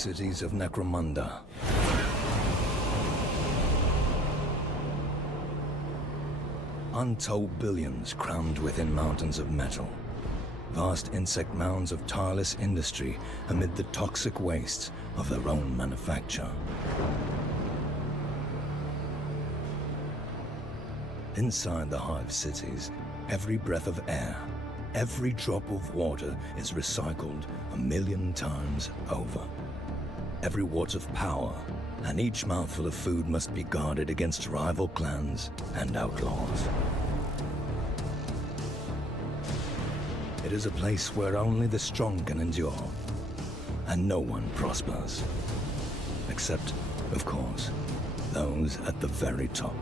cities of Necromunda. Untold billions crammed within mountains of metal. Vast insect mounds of tireless industry amid the toxic wastes of their own manufacture. Inside the hive cities, every breath of air, every drop of water is recycled 1,000,000 times over. Every watt of power and each mouthful of food must be guarded against rival clans and outlaws. It is a place where only the strong can endure, and no one prospers. Except, of course, those at the very top.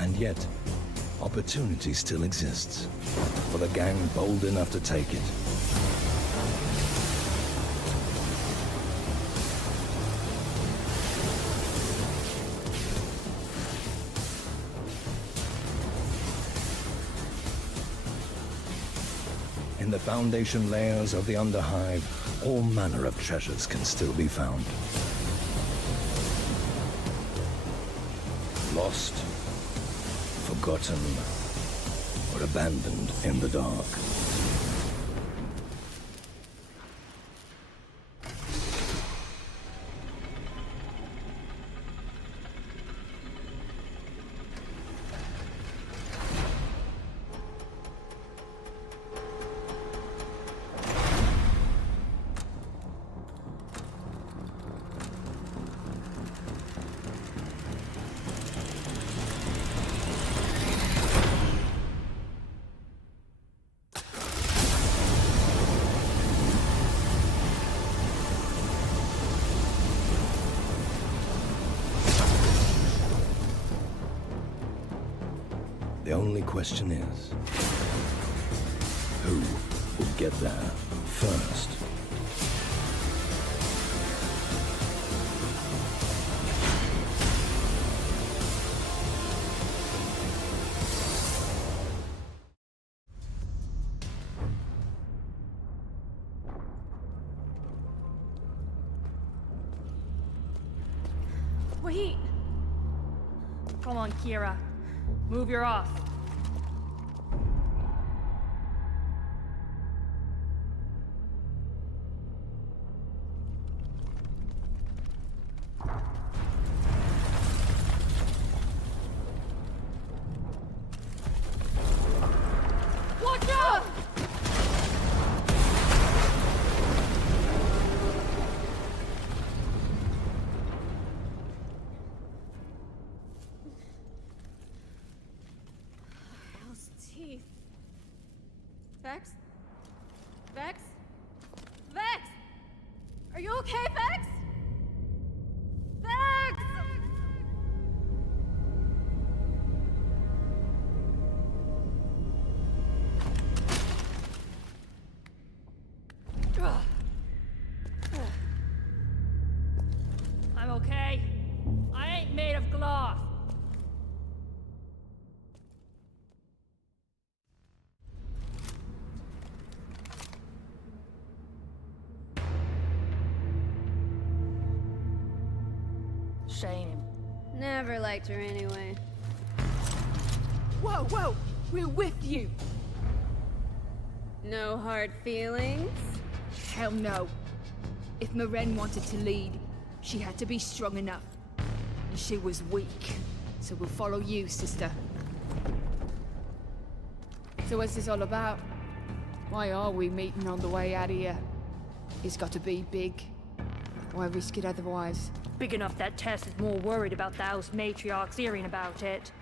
And yet, opportunity still exists for the gang bold enough to take it. In the foundation layers of the Underhive, all manner of treasures can still be found. Lost, forgotten, or abandoned in the dark. The only question is, who will get there first? Wait! Come on, Kira. Move your off. Watch out! Teeth. Vex? Vex? Vex! Are you okay, Vex? Vex! I'm okay. I ain't made of glass. Shame. Never liked her anyway. Whoa, whoa! We're with you! No hard feelings? Hell no. If Maren wanted to lead, she had to be strong enough. And she was weak. So we'll follow you, sister. So what's this all about? Why are we meeting on the way out of here? It's got to be big. Why risk it otherwise? Big enough that Tess is more worried about the house matriarchs hearing about it.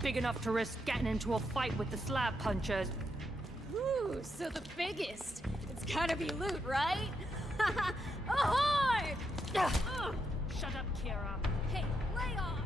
Big enough to risk getting into a fight with the slab punchers. Ooh, so the biggest. It's gotta be loot, right? Ahoy! Shut up, Kira. Hey, lay off!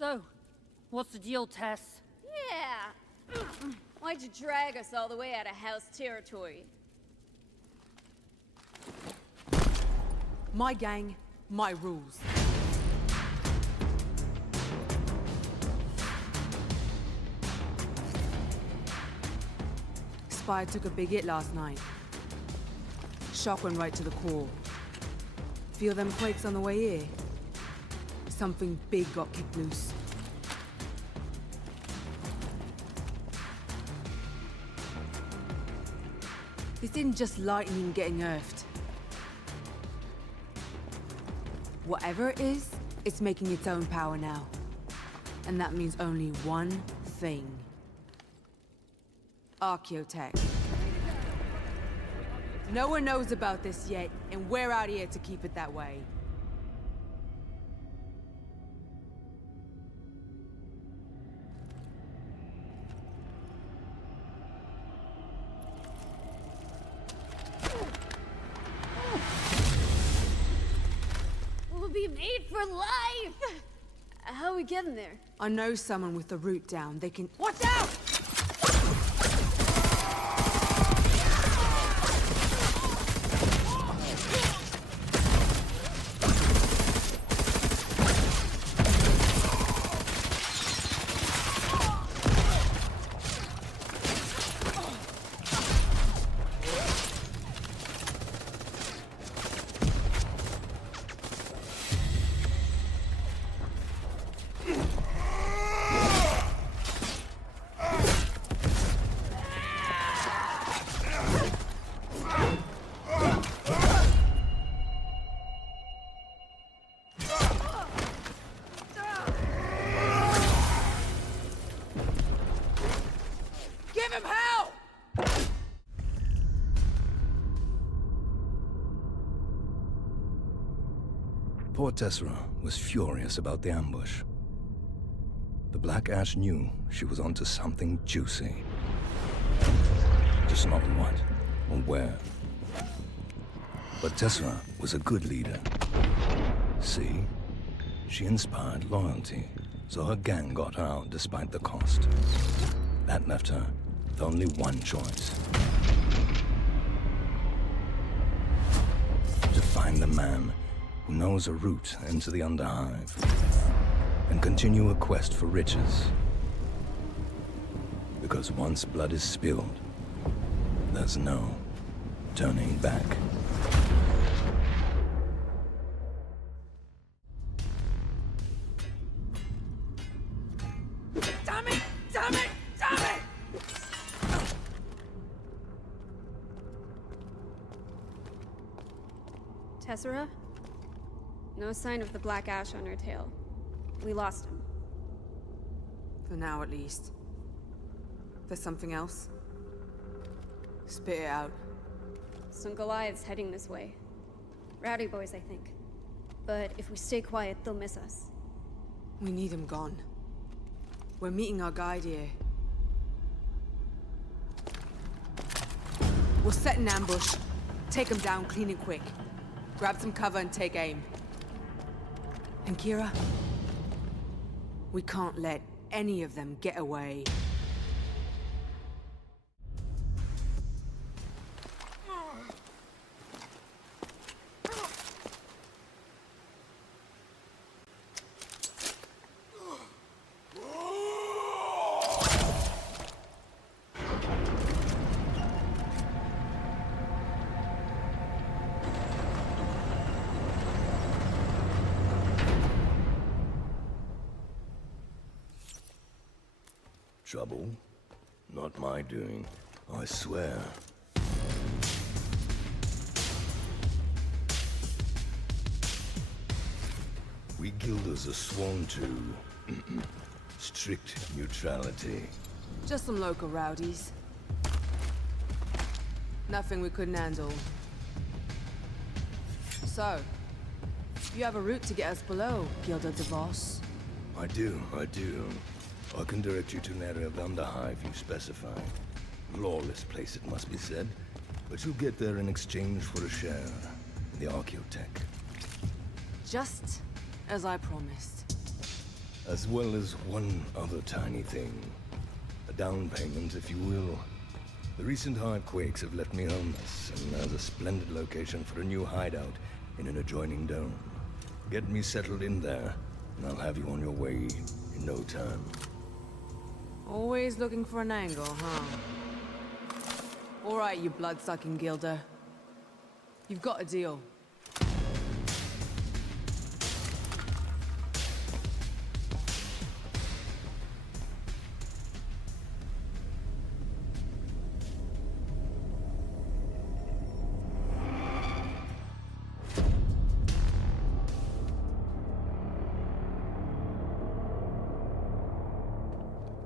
So, what's the deal, Tess? Yeah. Why'd you drag us all the way out of house territory? My gang, my rules. Spire took a big hit last night. Shock went right to the core. Feel them quakes on the way here? Something big got kicked loose. This isn't just lightning getting earthed. Whatever it is, it's making its own power now. And that means only one thing. Archaeotech. No one knows about this yet, and we're out here to keep it that way. We'll be made for life! How are we getting there? I know someone with the route down. They can— Watch out! Give him hell! Poor Tessera was furious about the ambush. The Black Ash knew she was onto something juicy. Just not what or where. But Tessera was a good leader. See? She inspired loyalty, so her gang got her out despite the cost. That left her with only one choice. To find the man who knows a route into the Underhive, and continue a quest for riches. Because once blood is spilled, there's no turning back. Damn it! Damn it! Damn it! Tessera? No sign of the Black Ash on her tail. We lost him. For now, at least. There's something else? Spit it out. Some Goliaths heading this way. Rowdy boys, I think. But if we stay quiet, they'll miss us. We need him gone. We're meeting our guide here. We'll set an ambush. Take him down clean and quick. Grab some cover and take aim. And Kira? We can't let any of them get away. Trouble? Not my doing, I swear. We guilders are sworn to strict neutrality. Just some local rowdies. Nothing we couldn't handle. So, you have a route to get us below, Gilda DeVos. I do. I can direct you to an area of the Underhive you specify. Lawless place, it must be said. But you'll get there in exchange for a share in the Archaeotech. Just as I promised. As well as one other tiny thing. A down payment, if you will. The recent hive quakes have left me homeless, and there's a splendid location for a new hideout in an adjoining dome. Get me settled in there, and I'll have you on your way in no time. Always looking for an angle, huh? All right, you blood-sucking gilder. You've got a deal.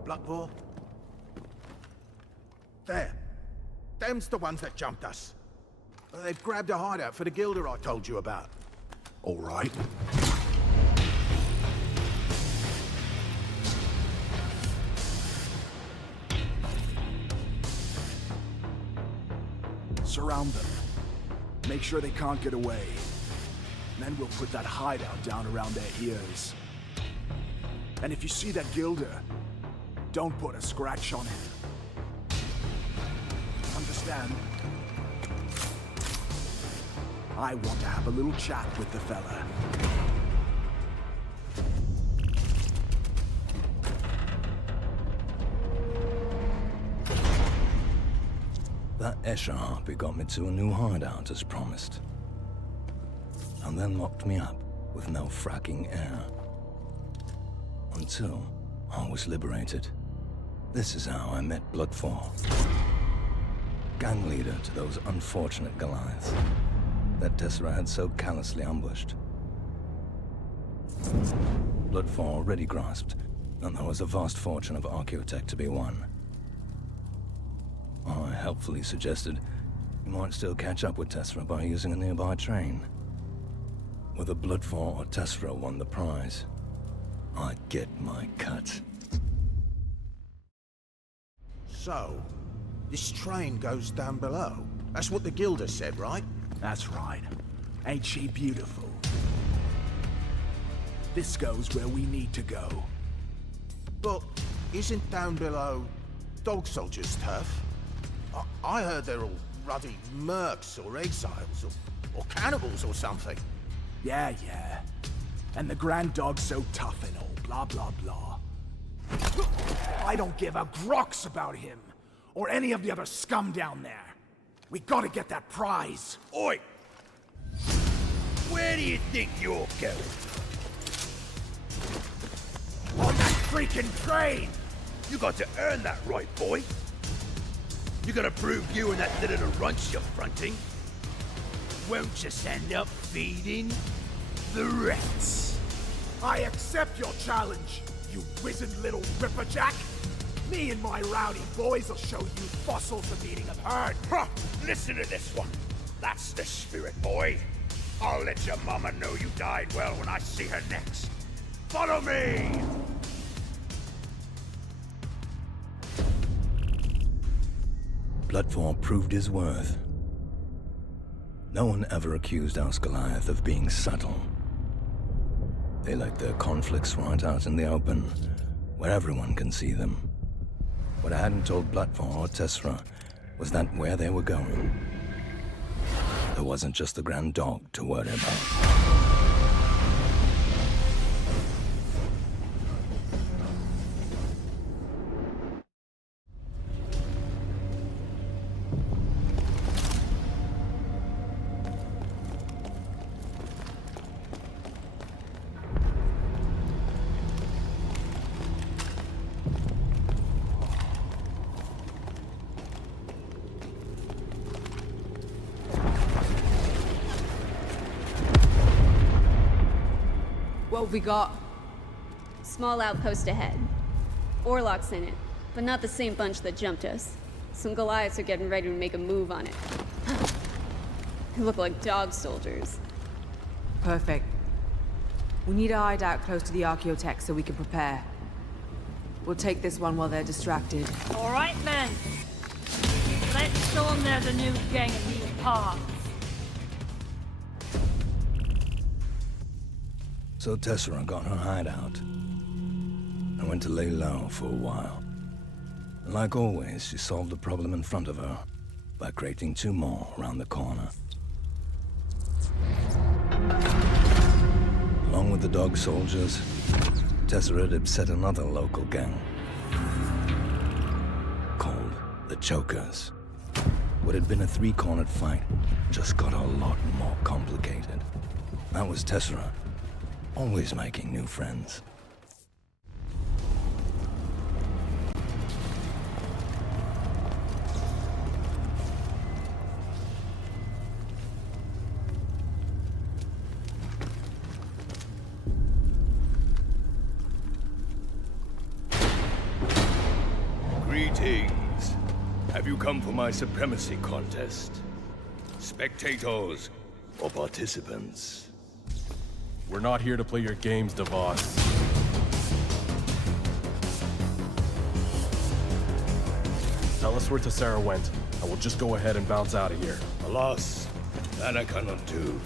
Bloodvor? There. Them's the ones that jumped us. They've grabbed a hideout for the gilder I told you about. All right. Surround them. Make sure they can't get away. Then we'll put that hideout down around their ears. And if you see that gilder, don't put a scratch on him. Understand? I want to have a little chat with the fella. That Escher harpy got me to a new hideout as promised. And then locked me up with no fracking air. Until I was liberated. This is how I met Bloodfall. Gang leader to those unfortunate Goliaths that Tessera had so callously ambushed. Bloodfall already grasped, and there was a vast fortune of archaeotech to be won. I helpfully suggested you might still catch up with Tessera by using a nearby train. Whether Bloodfall or Tessera won the prize, I'd get my cut. So, this train goes down below. That's what the gilder said, right? That's right. Ain't she beautiful? This goes where we need to go. But isn't down below dog soldiers' turf? I heard they're all ruddy mercs or exiles or cannibals or something. Yeah. And the Grand Dog's so tough and all, blah, blah, blah. I don't give a grox about him, or any of the other scum down there. We gotta get that prize. Oi! Where do you think you're going? On that freaking train! You got to earn that right, boy. You gotta prove you and that little runch you're fronting won't just end up feeding the rats. I accept your challenge, you wizened little ripperjack. Me and my rowdy boys will show you fossils of eating of herd. Huh, listen to this one. That's the spirit, boy. I'll let your mama know you died well when I see her next. Follow me! Bloodfall proved his worth. No one ever accused Haus Goliath of being subtle. They let their conflicts right out in the open, where everyone can see them. What I hadn't told Bloodfall or Tessera was that where they were going, there wasn't just the Grand Dog to worry about. What have we got? Small outpost ahead. Orlocks in it, but not the same bunch that jumped us. Some Goliaths are getting ready to make a move on it. They look like dog soldiers. Perfect. We need a hideout close to the archaeotech so we can prepare. We'll take this one while they're distracted. All right, then. Let's show them there's a new gang in these parts. So Tessera got her hideout. I went to lay low for a while. Like always, she solved the problem in front of her by creating 2 more around the corner. Along with the dog soldiers, Tessera had upset another local gang called the Chokers. What had been a 3-cornered fight just got a lot more complicated. That was Tessera, always making new friends. Greetings. Have you come for my supremacy contest? Spectators or participants? We're not here to play your games, DeVos. Tell us where Tessera went, and we'll just go ahead and bounce out of here. Alas, that I cannot do.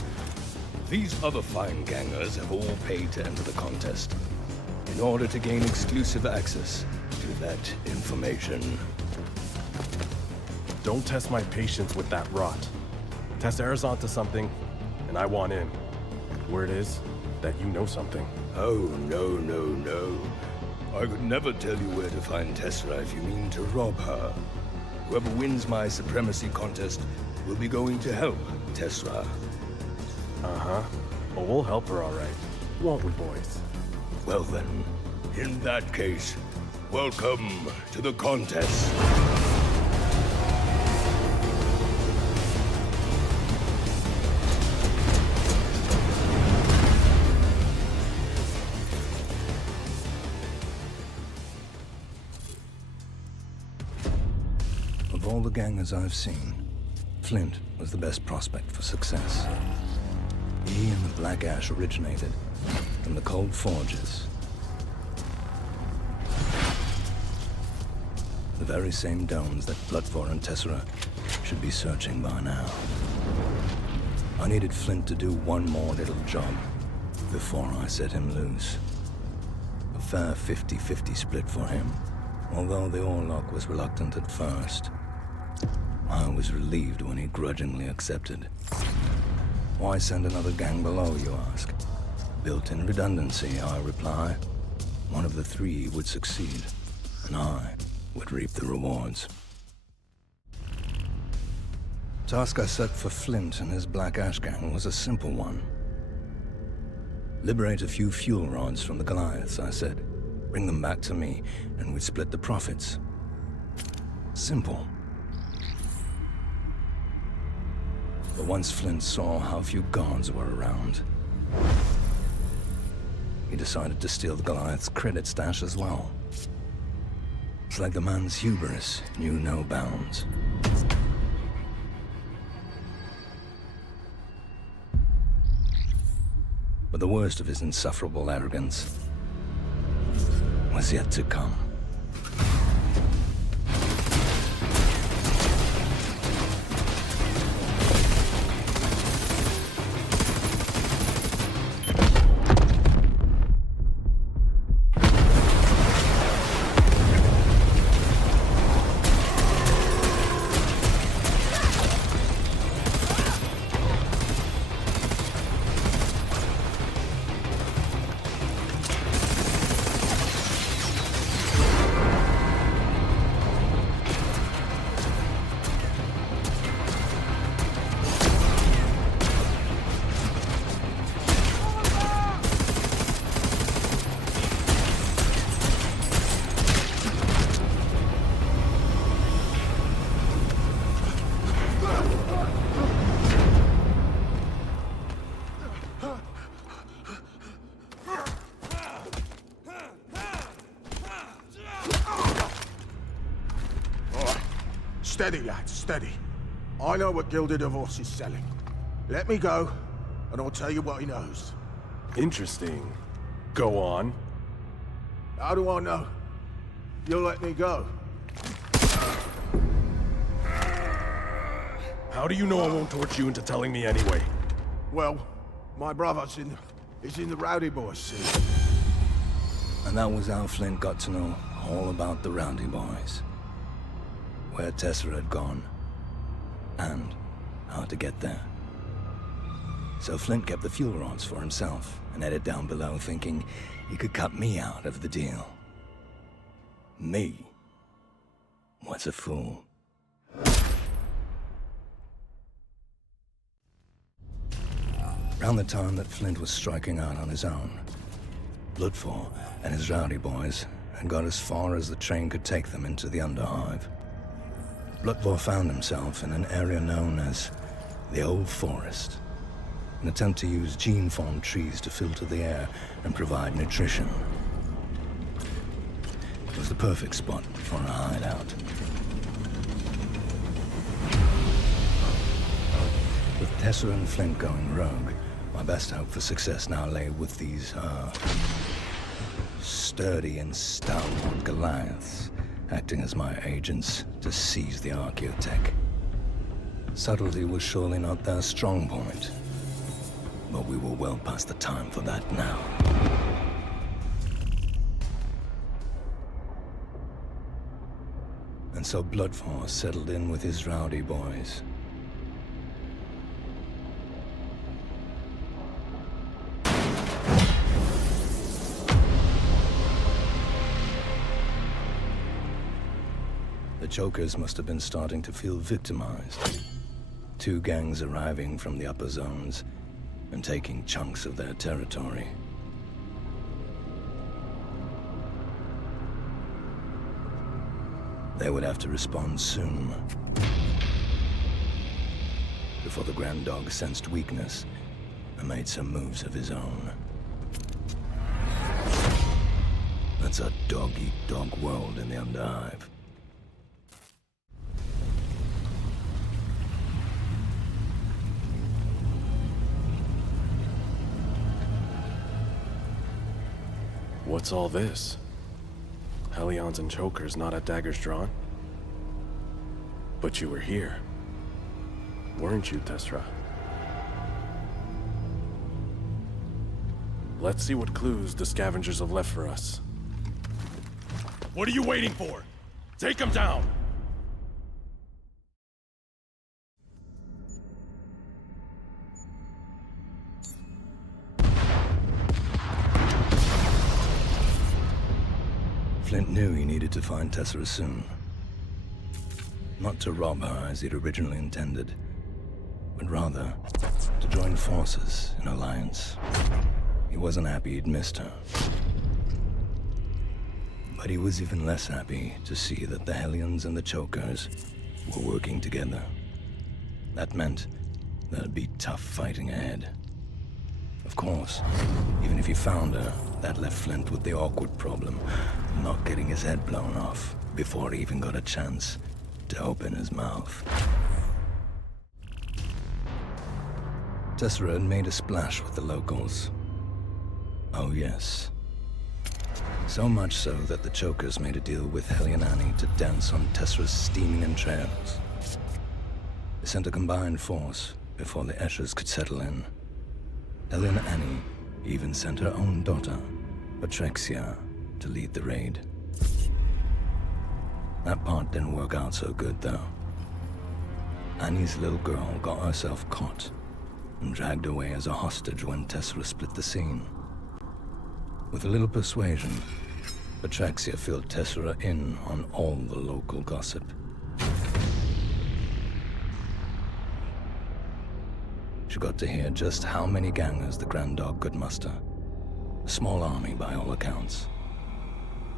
These other fine gangers have all paid to enter the contest in order to gain exclusive access to that information. Don't test my patience with that rot. Tessera's onto something, and I want in. Word is that you know something. Oh, no. I could never tell you where to find Tessera if you mean to rob her. Whoever wins my supremacy contest will be going to help Tessera. Uh-huh. Well, we'll help her all right. Won't we, boys? Well then, in that case, welcome to the contest. Of all the gangers I've seen, Flint was the best prospect for success. He and the Black Ash originated from the Cold Forges. The very same domes that Bloodfor and Tessera should be searching by now. I needed Flint to do one more little job before I set him loose. A fair 50-50 split for him, although the Orlok was reluctant at first. I was relieved when he grudgingly accepted. Why send another gang below, you ask? Built-in redundancy, I reply. One of the 3 would succeed, and I would reap the rewards. Task I set for Flint and his Black Ash gang was a simple one. Liberate a few fuel rods from the Goliaths, I said. Bring them back to me, and we'd split the profits. Simple. But once Flint saw how few guards were around, he decided to steal the Goliath's credit stash as well. It's like the man's hubris knew no bounds. But the worst of his insufferable arrogance was yet to come. Steady, lads, steady. I know what Gilded Divorce is selling. Let me go, and I'll tell you what he knows. Interesting. Go on. How do I know? You'll let me go. How do you know I won't torture you into telling me anyway? Well, my brother's in the Rowdy Boys scene. And that was how Flint got to know all about the Rowdy Boys. Where Tessera had gone, and how to get there. So Flint kept the fuel rods for himself and headed down below thinking he could cut me out of the deal. Me was a fool. Around the time that Flint was striking out on his own, Bloodfall and his Rowdy Boys had got as far as the train could take them into the Underhive. Bloodfall found himself in an area known as the Old Forest, an attempt to use gene-formed trees to filter the air and provide nutrition. It was the perfect spot for a hideout. With Tessera and Flint going rogue, my best hope for success now lay with these, sturdy and stalwart Goliaths, acting as my agents to seize the archaeotech. Subtlety was surely not their strong point, but we were well past the time for that now. And so Bloodfall settled in with his Rowdy Boys. The Chokers must have been starting to feel victimized. Two gangs arriving from the upper zones and taking chunks of their territory. They would have to respond soon. Before the Grand Dog sensed weakness and made some moves of his own. That's a dog-eat-dog world in the Underhive. What's all this? Hellions and Chokers not at daggers drawn? But you were here, weren't you, Tessera? Let's see what clues the scavengers have left for us. What are you waiting for? Take them down! Flint knew he needed to find Tessera soon. Not to rob her as he'd originally intended, but rather to join forces in alliance. He wasn't happy he'd missed her. But he was even less happy to see that the Hellions and the Chokers were working together. That meant there'd be tough fighting ahead. Of course, even if he found her, that left Flint with the awkward problem of not getting his head blown off before he even got a chance to open his mouth. Tessera had made a splash with the locals. Oh yes. So much so that the Chokers made a deal with Hellion Annie to dance on Tessera's steaming entrails. They sent a combined force before the Esches could settle in. Hellion Annie even sent her own daughter, Patrexia, to lead the raid. That part didn't work out so good, though. Annie's little girl got herself caught and dragged away as a hostage when Tessera split the scene. With a little persuasion, Patrexia filled Tessera in on all the local gossip. She got to hear just how many gangers the Grand Dog could muster. A small army by all accounts.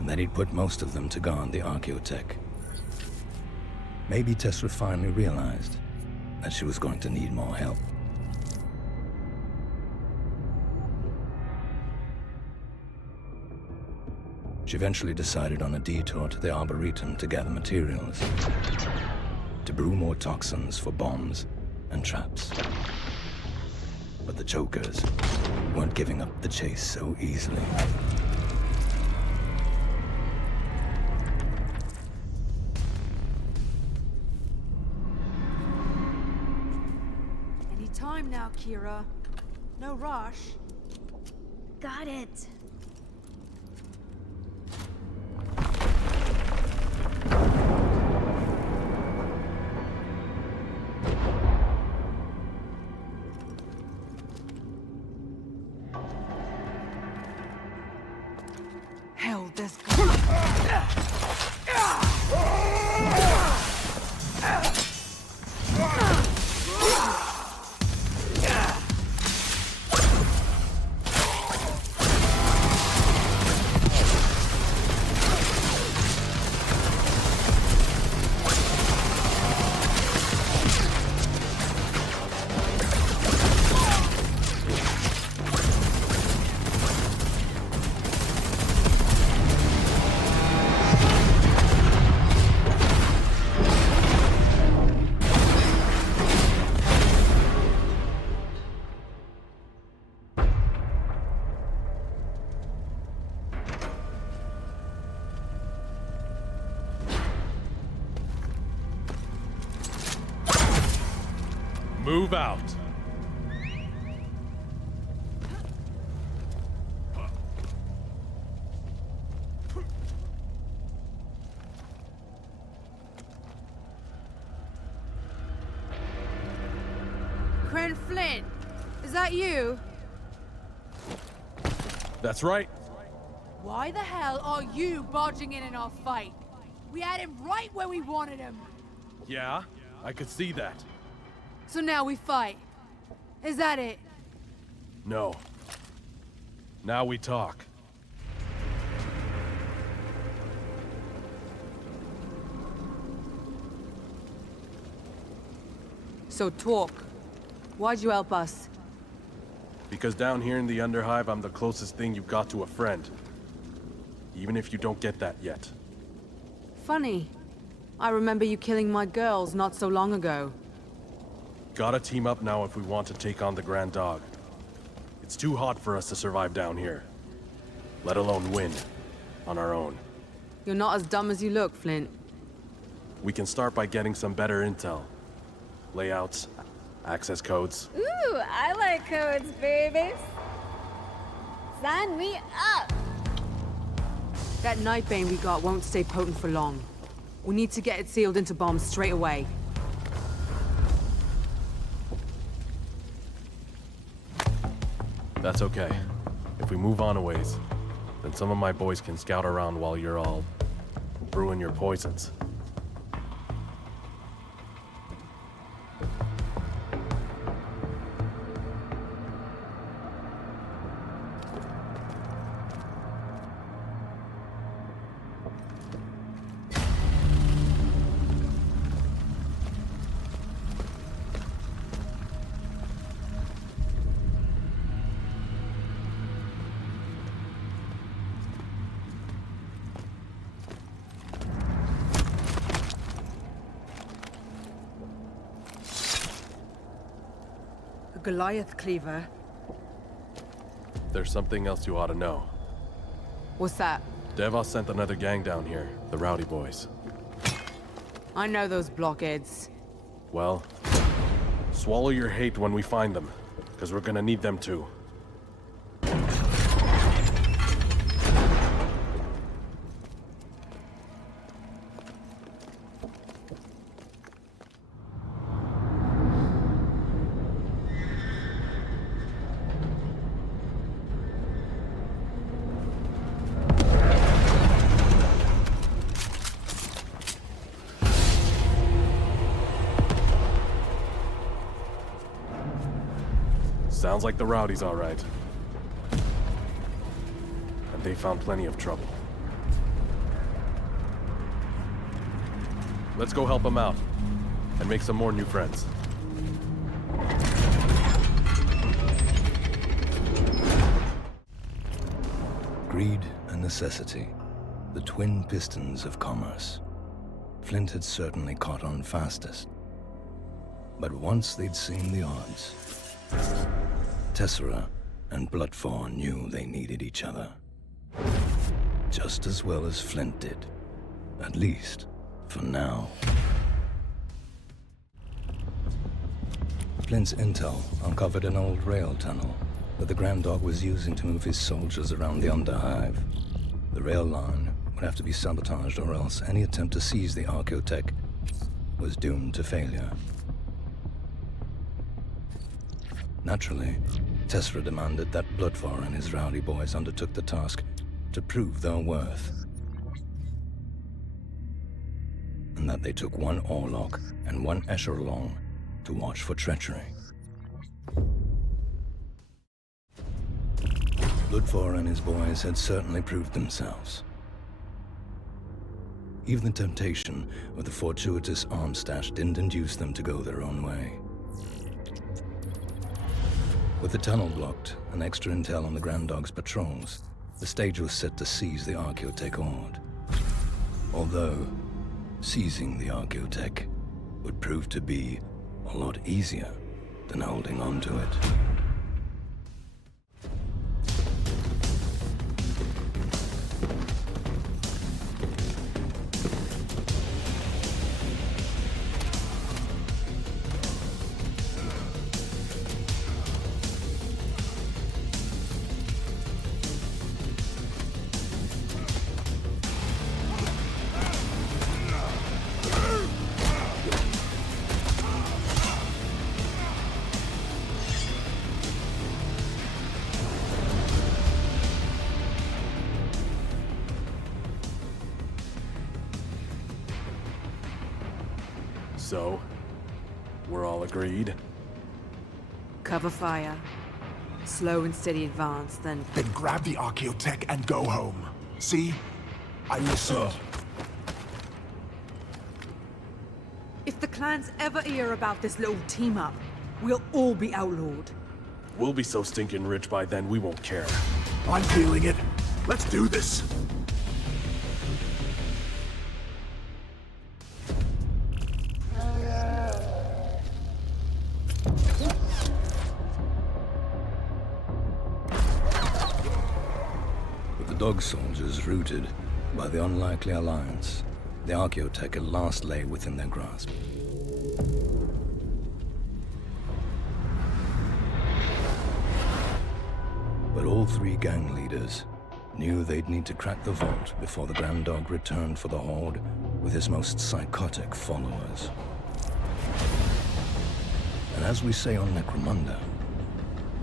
And that he'd put most of them to guard the archaeotech. Maybe Tessera finally realized that she was going to need more help. She eventually decided on a detour to the Arboretum to gather materials. To brew more toxins for bombs and traps. But the Chokers weren't giving up the chase so easily. Any time now, Kira. No rush. Got it. There's gonna... Move out. Cran Flint, is that you? That's right. Why the hell are you barging in our fight? We had him right where we wanted him. Yeah, I could see that. So now we fight. Is that it? No. Now we talk. So talk. Why'd you help us? Because down here in the Underhive, I'm the closest thing you've got to a friend. Even if you don't get that yet. Funny. I remember you killing my girls not so long ago. Gotta team up now if we want to take on the Grand Dog. It's too hot for us to survive down here. Let alone win. On our own. You're not as dumb as you look, Flint. We can start by getting some better intel. Layouts, access codes. Ooh, I like codes, babies. Sign me up. That Nightbane we got won't stay potent for long. We need to get it sealed into bombs straight away. That's okay. If we move on a ways, then some of my boys can scout around while you're all brewing your poisons. Goliath cleaver. There's something else you ought to know. What's that? Devos sent another gang down here, the Rowdy Boys. I know those blockheads. Well, swallow your hate when we find them, because we're gonna need them too. Sounds like the Rowdies, all right. And they found plenty of trouble. Let's go help them out, and make some more new friends. Greed and necessity, the twin pistons of commerce. Flint had certainly caught on fastest. But once they'd seen the odds, Tessera and Bloodfawn knew they needed each other. Just as well as Flint did. At least, for now. Flint's intel uncovered an old rail tunnel that the Grand Dog was using to move his soldiers around the Underhive. The rail line would have to be sabotaged, or else any attempt to seize the Archaeotech was doomed to failure. Naturally, Tessera demanded that Bloodfawn and his Rowdy Boys undertook the task, to prove their worth. And that they took one Orlok and one Escher along to watch for treachery. Ludfor and his boys had certainly proved themselves. Even the temptation of the fortuitous arms stash didn't induce them to go their own way. With the tunnel blocked and extra intel on the Grand Dog's patrols, the stage was set to seize the Archaeotech Horde. Although, seizing the Archaeotech would prove to be a lot easier than holding on to it. So, we're all agreed? Cover fire. Slow and steady advance, then... Then grab the Archaeotech and go home. See? I listened. If the clans ever hear about this little team-up, we'll all be outlawed. We'll be so stinking rich by then we won't care. I'm feeling it. Let's do this. Dog soldiers routed by the unlikely alliance, the Archaeotech at last lay within their grasp. But all three gang leaders knew they'd need to crack the vault before the Grand Dog returned for the Horde with his most psychotic followers. And as we say on Necromunda,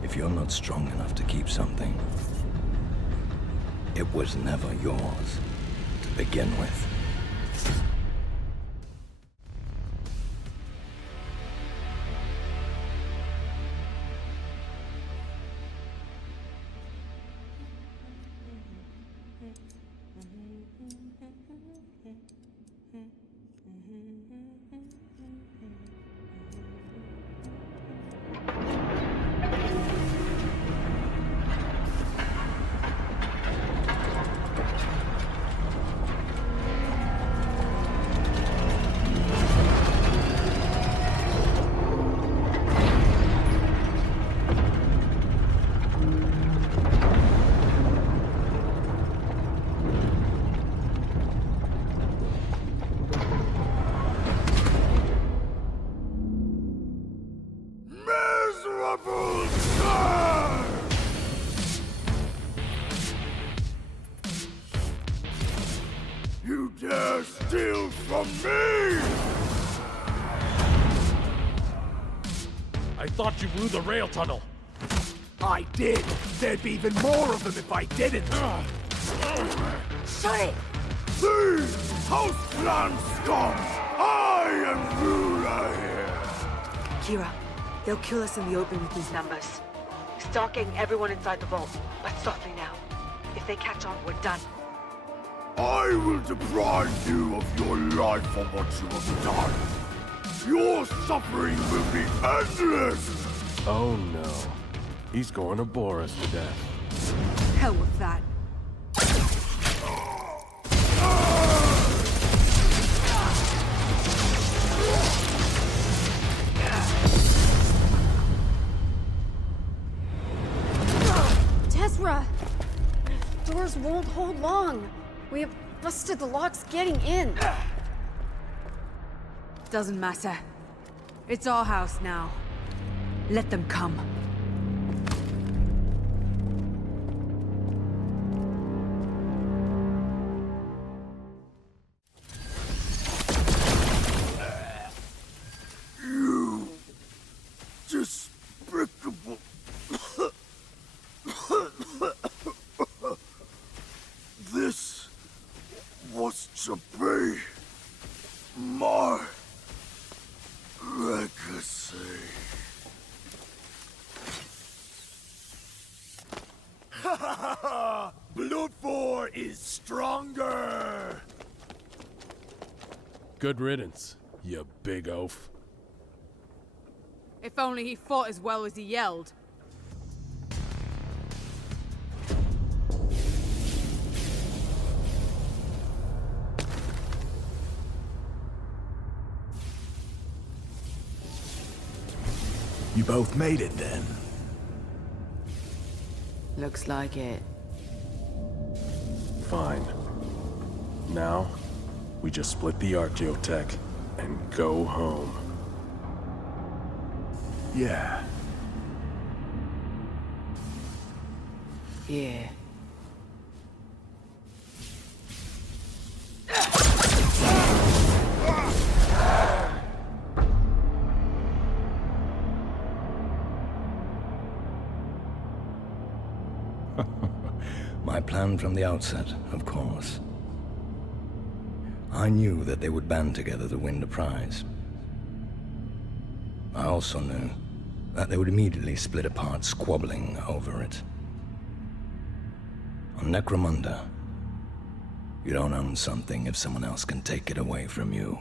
if you're not strong enough to keep something, it was never yours to begin with. You dare steal from me! I thought you blew the rail tunnel. I did. There'd be even more of them if I didn't. Shut it! These House Clan scum! I am ruler here! Kira, they'll kill us in the open with these numbers. Start getting everyone inside the vault, but softly now. If they catch on, we're done. I will deprive you of your life for what you have done. Your suffering will be endless! Oh no. He's going to bore us to death. Hell with that. Tezra! Doors won't hold long. We have busted the locks getting in. Doesn't matter. It's our house now. Let them come. You despicable... war is stronger! Good riddance, you big oaf. If only he fought as well as he yelled. You both made it then? Looks like it. Fine. Now, we just split the archaeotech and go home. Yeah. Yeah. My plan from the outset, of course. I knew that they would band together to win the prize. I also knew that they would immediately split apart, squabbling over it. On Necromunda, you don't own something if someone else can take it away from you.